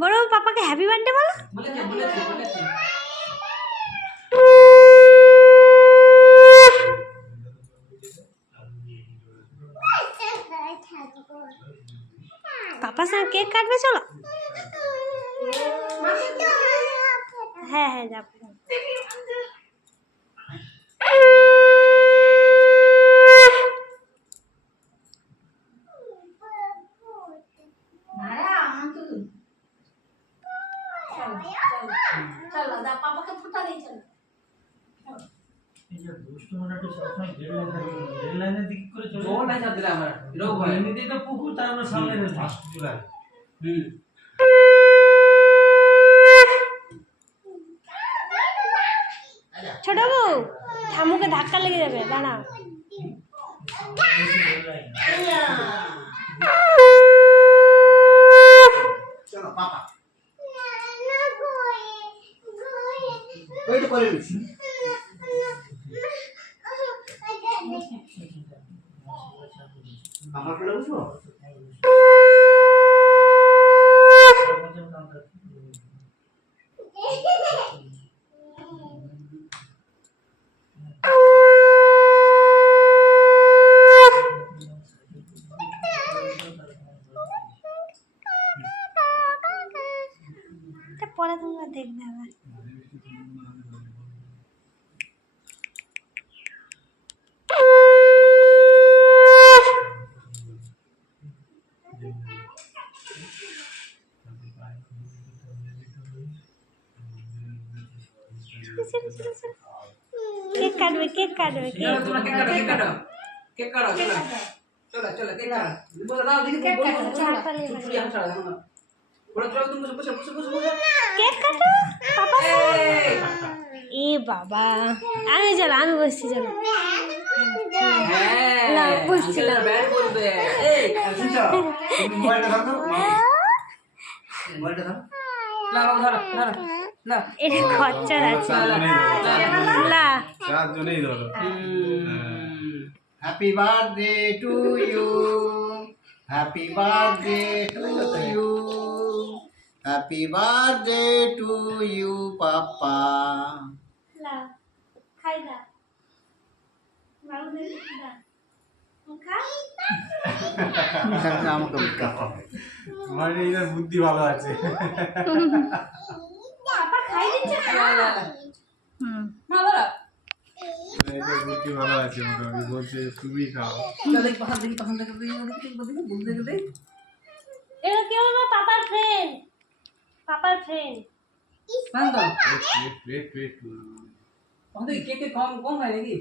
বড় পাপাকে happy birthday বলো। পাপার সঙ্গে কেক কাটবে চলো। হ্যাঁ হ্যাঁ যাব। পুকুর তার সামনে হুম। ছোট বউ ঠামুকে ধাক্কা লেগে যাবে দাঁড়াও চলো পাপা ওই করে নিচ্ছি। পরে তোমরা দেখবে আবার। কেক কাটবে কেক কাটবে কেক কেক কেক কাটো। কেক কাটো চলো। চলো চলো কেক কাটো। বলো দাও দিদি কেক কাটো, চলো চলো। চুরি আমি ছাড়া জানো না বলো চলো তুমি বসে বসে বসে বসে। কেক কাটো? পাপা এ বাবা। আমি চলো আমি বসছি চলো। হ্যাঁ না, বসছি না। ব্যাট করবে এই মোবাইলটা ধরো। তো মোবাইলটা ধরো। না ধরো ধরো না। এটা খরচা আছে। না। চারজনেই ধরো। Happy birthday to you happy birthday to you happy birthday to you পাপা খাই না আমাকে আমার এইটার বুদ্ধি ভালো আছে পাপা খাই দিচ্ছে হুম মা বলো এইটার বুদ্ধি ভালো আছে মোটামুটি বলছে তুমি খাও দেখি পছন্দ দেখি দেখি এটা কেউ না পাপার ফ্রেন্ড পাপার ফ্রেন্ড পছন্দ ওয়েট ওয়েট ওয়েট পছন্দ কেক কম কম হয় নাকি